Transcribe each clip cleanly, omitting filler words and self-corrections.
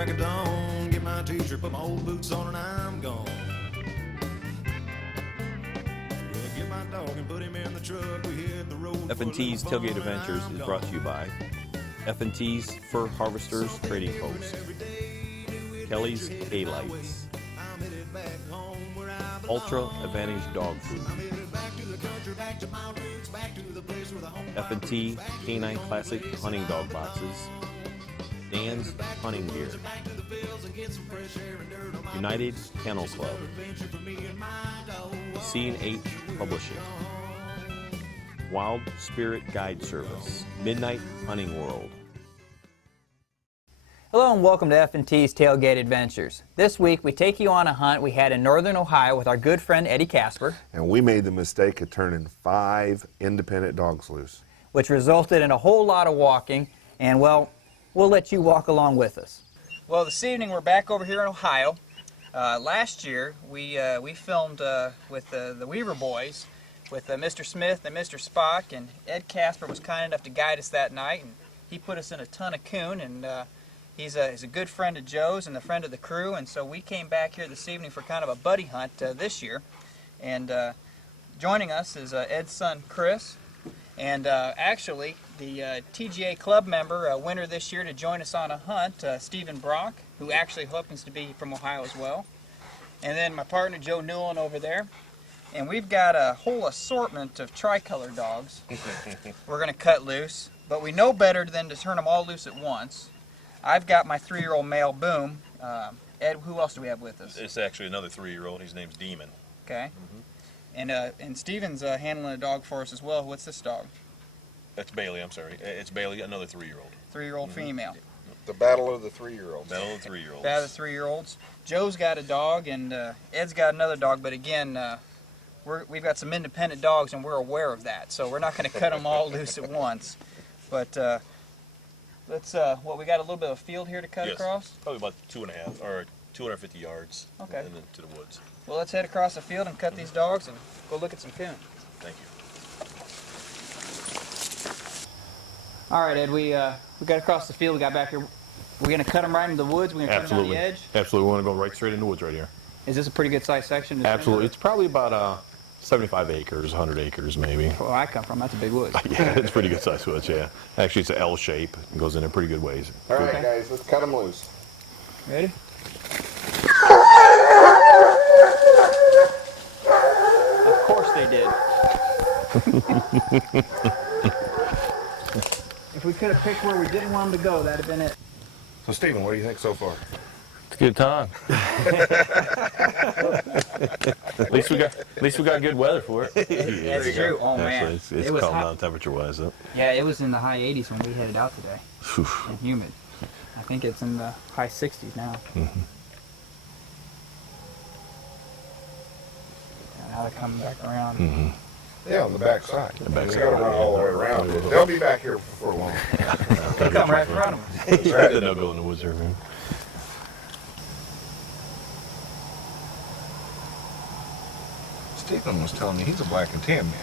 crack of dawn. Get my t-shirt, put my old boots on, and I'm gone. Well, get my dog and put him in the truck. We hit the road. F&T's Tailgate Adventures is brought to you by F&T's Fur Harvesters Trading Post, Kelly's K-Lights, Ultra Advantage Dog Food, F&T Canine Classic Hunting Dog Boxes, Dan's Hunting Gear, United Kennel Club, C&H Publishing, Wild Spirit Guide Service, Midnight Hunting World. Hello and welcome to F&T's Tailgate Adventures. This week we take you on a hunt we had in northern Ohio with our good friend Eddie Casper. And we made the mistake of turning 5 independent dogs loose, Which resulted in a whole lot of walking, and well, we'll let you walk along with us. Well, this evening we're back over here in Ohio. Last year we filmed with the Weaver boys with Mr. Smith and Mr. Spock, and Ed Casper was kind enough to guide us that night, and he put us in a ton of coon, and he's a good friend of Joe's and a friend of the crew, and so we came back here this evening for kind of a buddy hunt this year. And joining us is Ed's son, Chris, and actually the TGA club member winner this year to join us on a hunt, Stephen Brock, who actually happens to be from Ohio as well. And then my partner, Joe Newland, over there. And we've got a whole assortment of tricolor dogs we're going to cut loose, but we know better than to turn them all loose at once. I've got my 3-year-old male Boom. Ed, who else do we have with us? It's actually another 3-year-old. His name's Demon. Okay. And Steven's handling a dog for us as well. What's this dog? That's Bailey, I'm sorry. It's Bailey, another 3-year-old. 3-year-old female. The battle of the 3-year-olds. Battle of the 3-year-olds. Battle of the 3-year-olds. Joe's got a dog, and Ed's got another dog, but again, we've got some independent dogs, and we're aware of that, so we're not going to cut them all loose at once. But let's, we got a little bit of a field here to cut across? Probably about 2.5 or 250 yards. Okay. And then to the woods. Well, let's head across the field and cut these dogs and go look at some coon. Thank you. All right, Ed, we got across the field. We got back here. We're going to cut them right into the woods. We're going to cut them on the edge. Absolutely. We want to go right straight in the woods right here. Is this a pretty good sized section? Absolutely. It's probably about 75 acres, 100 acres maybe. Where I come from, that's a big wood. Yeah, it's pretty good sized woods, yeah. Actually, it's an L shape. It goes in there pretty good ways. All right, guys, let's cut them loose. Ready? Of course they did. If we could have picked where we didn't want them to go, that'd have been it. So, Stephen, what do you think so far? It's a good time. At least we got good weather for it. That's true. Oh man, Actually, it's it was calmed hot. down temperature-wise, though. Yeah, it was in the high 80s when we headed out today, and humid. I think it's in the high 60s now. Now they're coming back around. Yeah, on the back side. The back We side, got to run all the way around. They'll be back here before long. They come right in front of us. That's right. They'll go in the woods there, man. Stephen was telling me he's a black and tan man.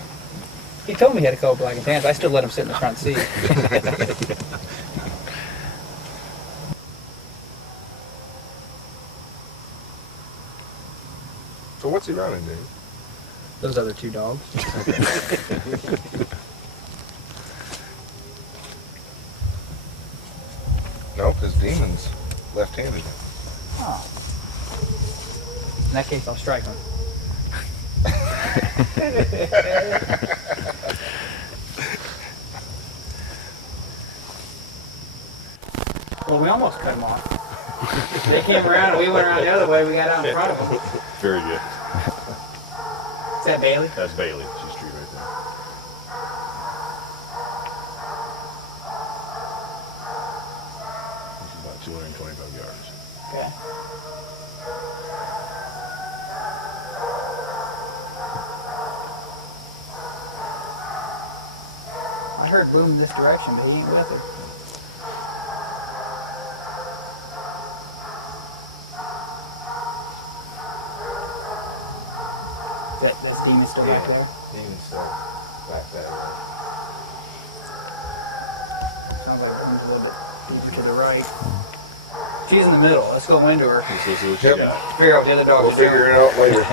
He told me he had a couple black and tans. I still let him sit in the front seat. So what's he running, dude? Those other two dogs. Nope, his Demon's left-handed. Oh. In that case, I'll strike him. Well, we almost cut him off. They came around and we went around the other way. We got out in front of them. Very good. Is that Bailey? That's Bailey. She's tree right there. This is about 225 yards. Okay. I heard Boom in this direction, but he ain't with it. That's Demon still back there? Demon's still back that way. Sounds like Boom's a little bit to the right. She's in the middle. Let's go into her. Let's see what you got. Figure out what the other dogs We'll are doing. figure it out later.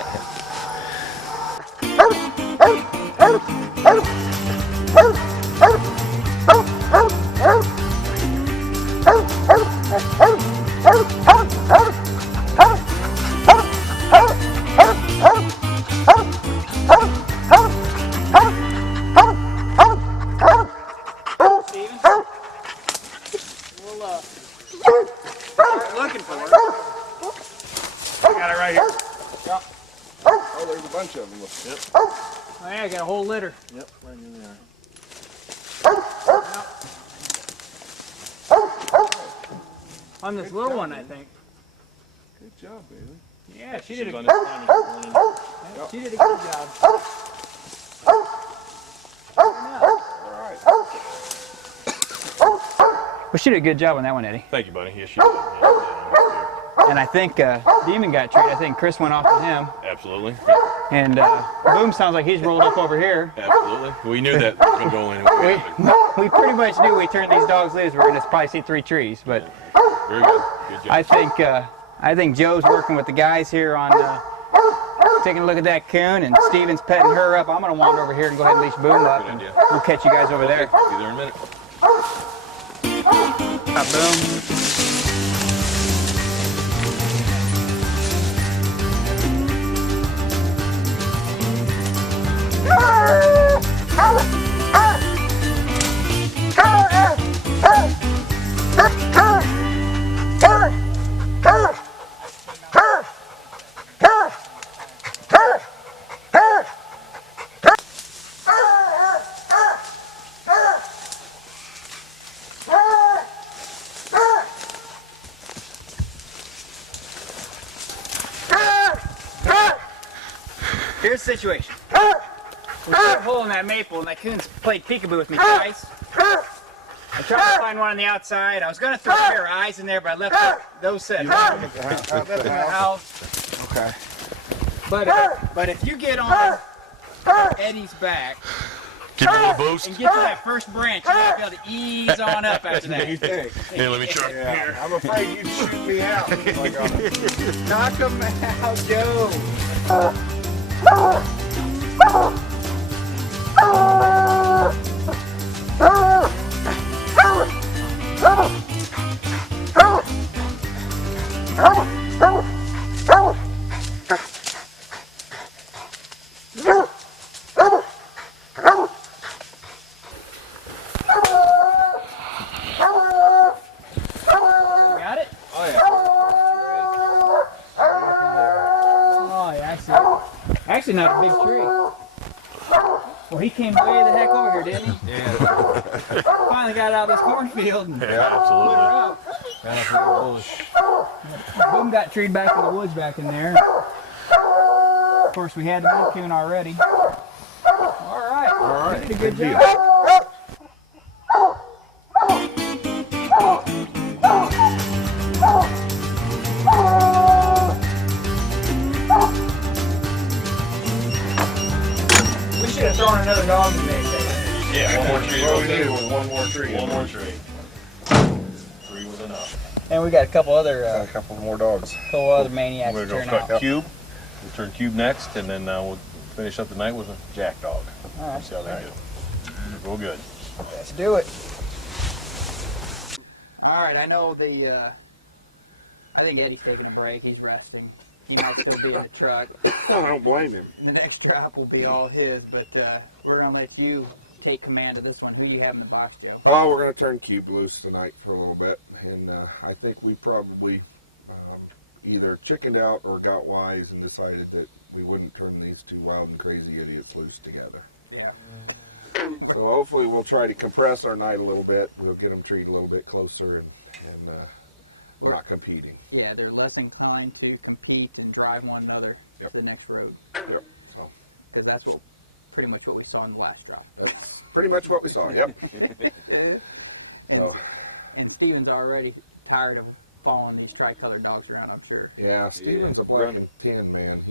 Steven? We'll start looking for her. I got it right here. Yep. Oh, there's a bunch of them. Yep. Oh yeah, I got a whole litter. Yep. Right in there. On this little one, I think. Good job, Bailey. Yeah, she did a On this one, she did a good job. All right. Well, she did a good job on that one, Eddie. Thank you, buddy. Yes, you did. Yeah, And I think Demon got treated. I think Chris went off to him. absolutely. And Boom sounds like he's rolled up over here. Absolutely. We knew that was going to go in. We pretty much knew we turned these dogs loose. We're going to probably see 3 trees. But Very good. Good job. I think Joe's working with the guys here on taking a look at that coon, and Steven's petting her up. I'm going to wander over here and go ahead and leash Boom up. Good And idea. we'll catch you guys over there. Be there in a minute. Boom. Here's the situation. We put a hole in that maple, and that coon's played peekaboo with me twice. I tried to find one on the outside. I was going to throw a pair of eyes in there, but I left those set. I left them in the house. Okay. But if you get on Eddie's back Give it a little boost. and get to that first branch, you might be able to ease on up after that. Hey, let me try. Yeah, I'm afraid you'd shoot me out. Like on a... Knock him out, Joe. Got it? Oh, yeah. Oh, yeah, I see. Actually, not a big tree. Well, he came way the heck over here, didn't he? Yeah. Finally got out of this cornfield and Yeah, put absolutely. her up. Got up a little bush. Boom got treed back in the woods back in there. Of course, we had one coon already. All right. You did a good job. We should have thrown another dog in there. Yeah, one more tree. What we needed was one more tree. One more tree. 3 was enough. And we got a couple Got other a couple more dogs. maniacs We're to going turn to cut out. Cube. We'll turn Cube next, and then we'll finish up the night with a jack dog. All right. See how they do. Real good. Let's do it. All right, I know I think Eddie's taking a break. He's resting. He might still be in the truck. I don't blame him. The next drop will be all his, but we're going to let you take command of this one. Who do you have in the box, Joe? Oh, we're going to turn Cube loose tonight for a little bit. And I think we probably either chickened out or got wise and decided that we wouldn't turn these two wild and crazy idiots loose together. Yeah. So hopefully we'll try to compress our night a little bit. We'll get them treated a little bit closer and not competing. Yeah, they're less inclined to compete and drive one another to the next road. Yep. So Because that's pretty much what we saw in the last drop. that's pretty much what we saw. Yep. And Steven's already tired of following these tri-colored dogs around, I'm sure. Yeah, Steven's a black and tan man.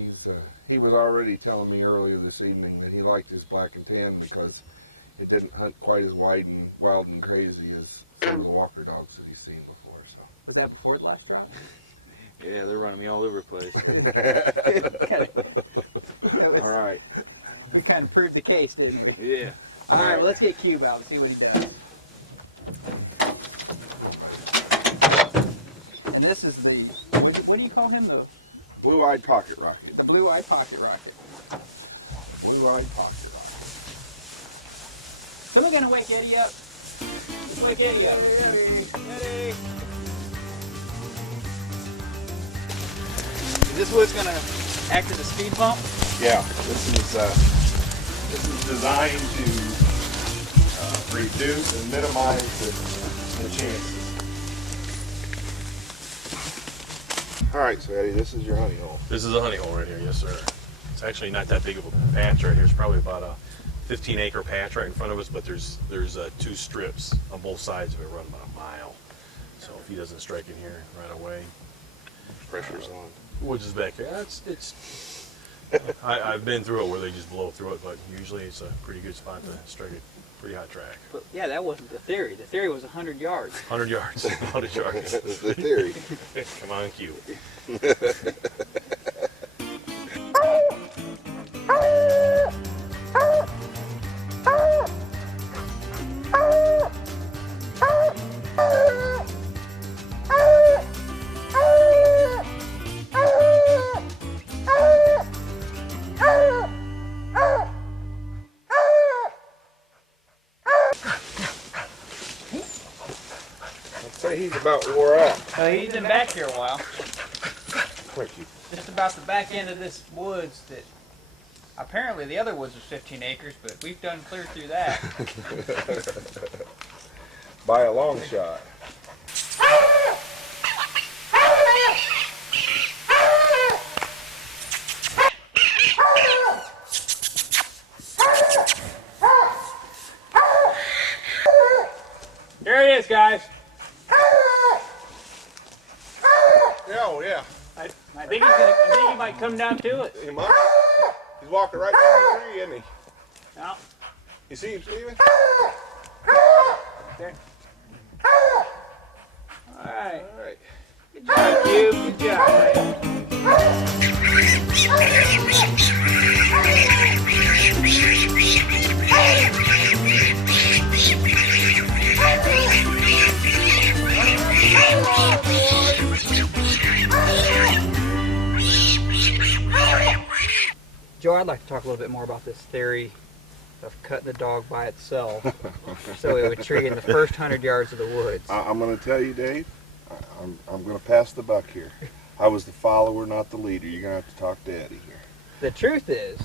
He was already telling me earlier this evening that he liked his black and tan because it didn't hunt quite as wild and crazy as some of the walker dogs that he's seen before. So Was that before the last drop? Yeah, they're running me all over the place. All right. You kind of proved the case, didn't you? Yeah. All right, well, let's get Cube out and see what he does. And this is the, what do you call him? The Blue-eyed pocket rocket. blue-eyed pocket rocket. Blue-eyed pocket rocket. So we're going to wake Eddie up. Let's wake Eddie up. Eddie. Is this what's going to act as a speed bump? Yeah, this is designed to reduce and minimize the chances. All right, so Eddie, this is your honey hole. This is a honey hole right here, yes sir. It's actually not that big of a patch right here. It's probably about a 15-acre patch right in front of us, but there's 2 strips on both sides of it, run about a mile. So if he doesn't strike in here right away, Pressure's on. we'll just back here. I've been through it where they just blow through it, but usually it's a pretty good spot to strike a pretty hot track. But yeah, that wasn't the theory. The theory was 100 yards. 100 yards, 100 yards. That's the theory. Come on, Q. I'd say he's about wore out. He's been back here a while. Thank you. Just about the back end of this woods that apparently the other woods was 15 acres, but we've done clear through that. By a long shot. Here he is, guys. Oh yeah, I think he might come down to it. he might. He's walking right down the tree, isn't he? No. You see him, Steven? Okay. All right. All right. Good job, Cube. Good job. Joe, I'd like to talk a little bit more about this theory of cutting the dog by itself so it would tree in the first 100 yards of the woods. I'm going to tell you, Dave. I'm going to pass the buck here. I was the follower, not the leader. You're going to have to talk to Eddie here. The truth is,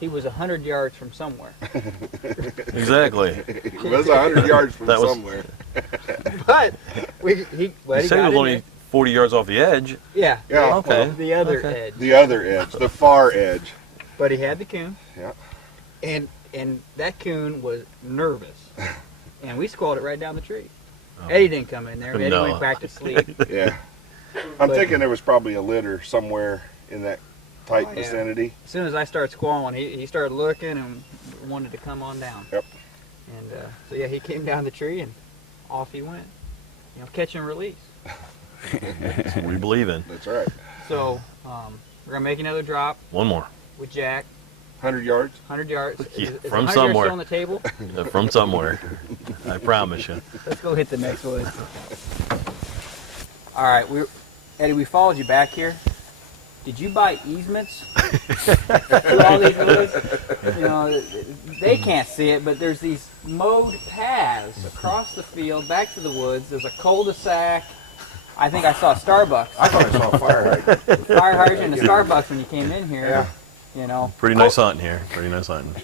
he was 100 yards from somewhere. Exactly. He was 100 yards from That was- somewhere. But he You said it was only 40 yards off the edge. Yeah. Yeah, Okay. The other Okay. edge. the other edge, the far edge. But he had the coon. Yeah. And that coon was nervous. And we squalled it right down the tree. Oh. Eddie didn't come in there. Eddie No. went back to sleep. Yeah. I'm But- thinking there was probably a litter somewhere in that tight Oh, yeah. vicinity. As soon as I started squalling, he started looking and wanted to come on down. Yep. And so yeah, he came down the tree and off he went. You know, catch and release. That's what we believe in. That's right. So we're gonna make another drop One more. with Jack. 100 yards. 100 yards. Yeah, Is from 100 yards somewhere. still on the table? From somewhere. I promise you. Let's go hit the next woods. All right, Eddie, we followed you back here. Did you buy easements through all these woods? You know, they can't see it, but there's these mowed paths across the field, back to the woods. There's a cul-de-sac. I think I saw a Starbucks. I thought I saw a fire hydrant. Fire hydrant and a Starbucks when you came in here. Yeah. You know. Pretty nice hunting here. Pretty nice hunting.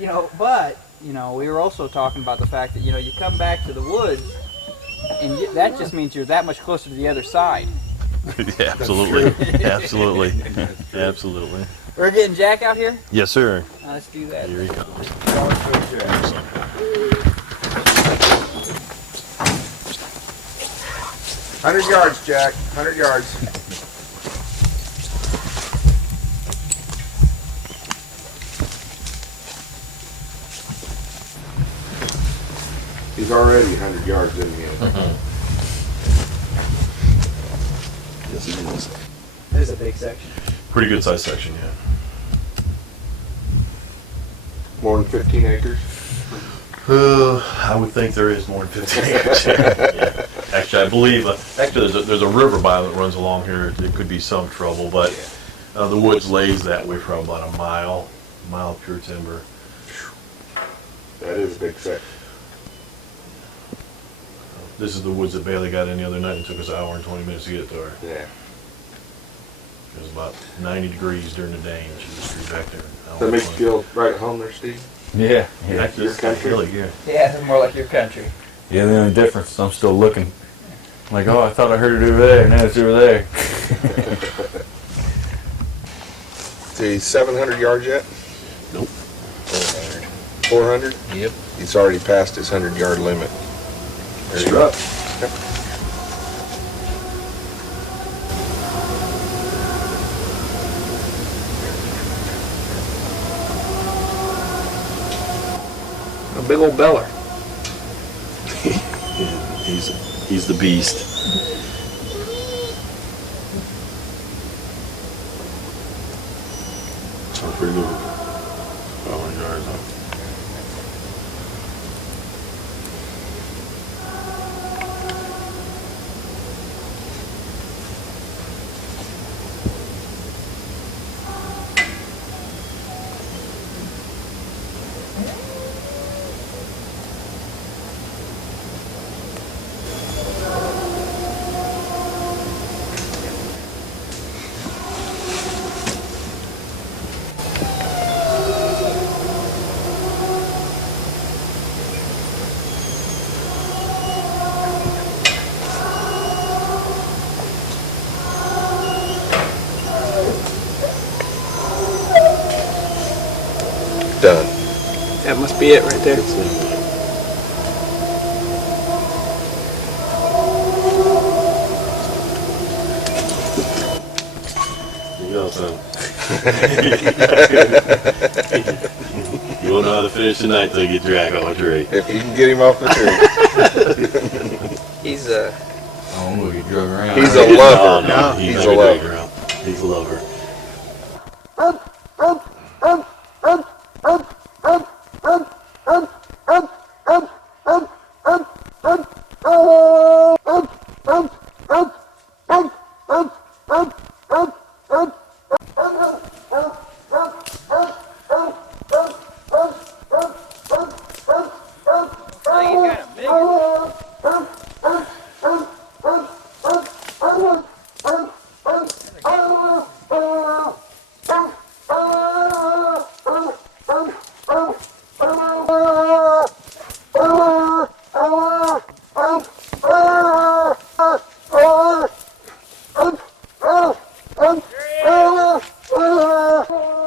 You know, but you know, we were also talking about the fact that you know you come back to the woods, and that just means you're that much closer to the other side. Yeah, absolutely. Absolutely. Absolutely. We're getting Jack out here. Yes, sir. Now let's do that. Here he comes. 100 yards, Jack. 100 yards. He's already 100 yards in here. Yes, it is. It is a big section. Pretty good sized section, yeah. More than 15 acres? I would think there is more than 15 acres. Yeah. Actually, I believe, there's a river by that runs along here. It could be some trouble, but the woods lays that way for about a mile of pure timber. That is a big section. This is the woods that Bailey got in the other night and took us an hour and 20 minutes to get to her. Yeah. It was about 90 degrees during the day, and she just threw back there. That makes you feel right at home there, Steve? Yeah. Actually, Your it's country? really good. Yeah, it's more like your country. Yeah, the only difference is I'm still looking. Like, oh, I thought I heard it over there, now it's over there. See, 700 yards yet? Nope. 400? Yep. He's already passed his 100-yard limit. There you Strut. go. Yep. A big old beller. He's the beast. Sounds pretty good. 500 yards, huh? Done. That must be it right there. You know, son. You won't know how to finish tonight till you get drag on a tree. If you can get him off the tree. He's Oh, I'm gonna get drug around. He's a lover. No, He's not a a lover. girl. He's a lover.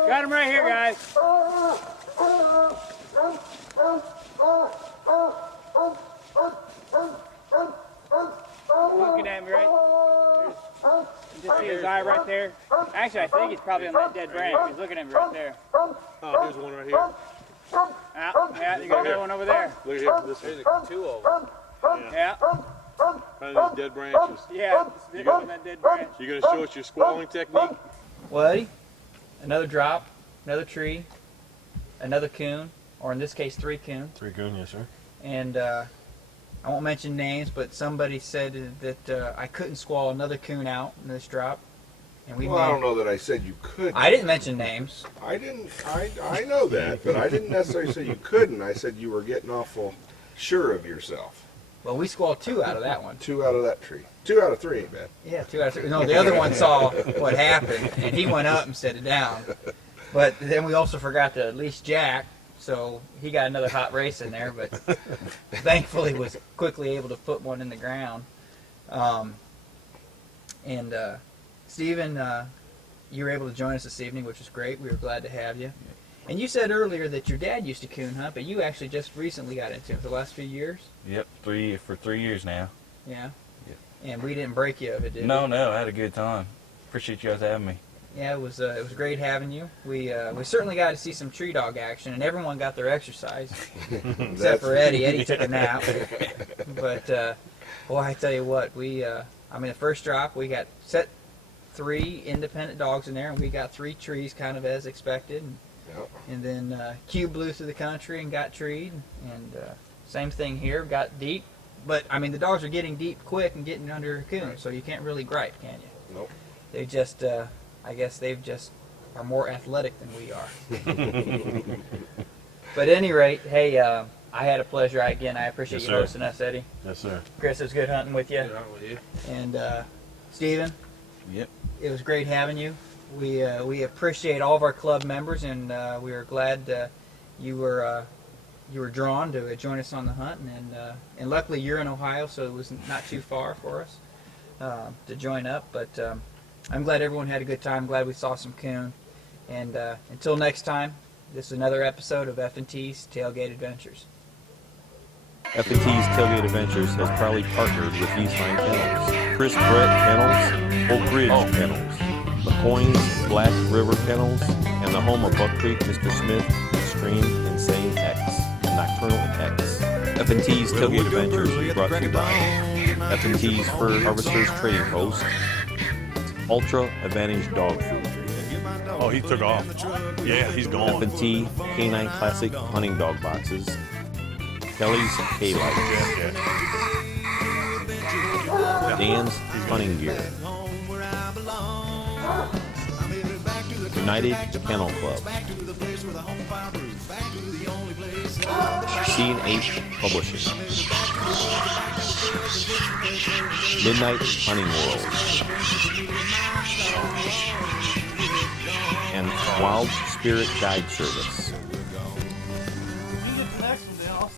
Got him right here, guys. Looking at me, right? You just see his eye right there. Actually, I think he's probably on that dead branch. He's looking at me right there. Oh, there's one right here. Yeah, you got another one over there. Look at here. This there's Two over. Yeah, one of these dead branches. yeah. Stick on that dead branch. You gonna show us your squalling technique? Well, Eddie, another drop, another tree, another coon, or in this case, 3 coon. 3 Coon, yes, sir. And I won't mention names, but somebody said that I couldn't squall another coon out in this drop. And we Well, I don't know that I said you couldn't. I didn't mention names. I didn't. I know that, but I didn't necessarily say you couldn't. I said you were getting awful sure of yourself. Well, we squalled 2 out of that one. 2 out of that tree. 2 out of 3 ain't bad. Yeah, 2 out of 3. No, the other one saw what happened, and he went up and set it down. But then we also forgot to leash Jack, so he got another hot race in there, but thankfully was quickly able to put one in the ground. Stephen, you were able to join us this evening, which was great. We were glad to have you. And you said earlier that your dad used to coon hunt, but you actually just recently got into it for the last few years? Yep, for 3 years now. Yeah? Yep. And we didn't break you of it, did we? No, I had a good time. Appreciate you guys having me. Yeah, it was great having you. We certainly got to see some tree dog action, and everyone got their exercise, except for Eddie. Eddie took a nap. But boy, I tell you what, the first drop we got set 3 independent dogs in there, and we got 3 trees kind of as expected. Yep. And then Q blew through the country and got treed, and same thing here, got deep. But I mean, the dogs are getting deep quick and getting under a coon, so you can't really gripe, can you? Nope. They just, I guess they've just are more athletic than we are. But at any rate, hey, I had a pleasure. Again, I appreciate Yes, you sir. hosting us, Eddie. Yes, sir. Chris, it was good hunting with you. And Steven, Yep. it was great having you. We appreciate all of our club members, and we are glad you were drawn to join us on the hunt, and luckily you're in Ohio, so it was not too far for us to join up. But I'm glad everyone had a good time. Glad we saw some coon. And until next time, this is another episode of F&T's Tailgate Adventures. F&T's Tailgate Adventures has proudly partnered with these fine kennels: Chris Brett Kennels, Oak Ridge Kennels, McCoy's Black River Kennels, and the home of Buck Creek, Mr. Smith, Extreme Insane X, and Nocturnal X. F&T's Tailgate Adventures is brought to you by F&T's Fur Harvesters Trading Post, Ultra Advantage Dog Food, Oh, he took off. Yeah, he's gone. F&T Canine Classic Hunting Dog Boxes, Kelly's K-Lights, Dan's Hunting Gear, United Kennel Club, C&H Publishing, Midnight Hunting World, and Wild Spirit Guide Service.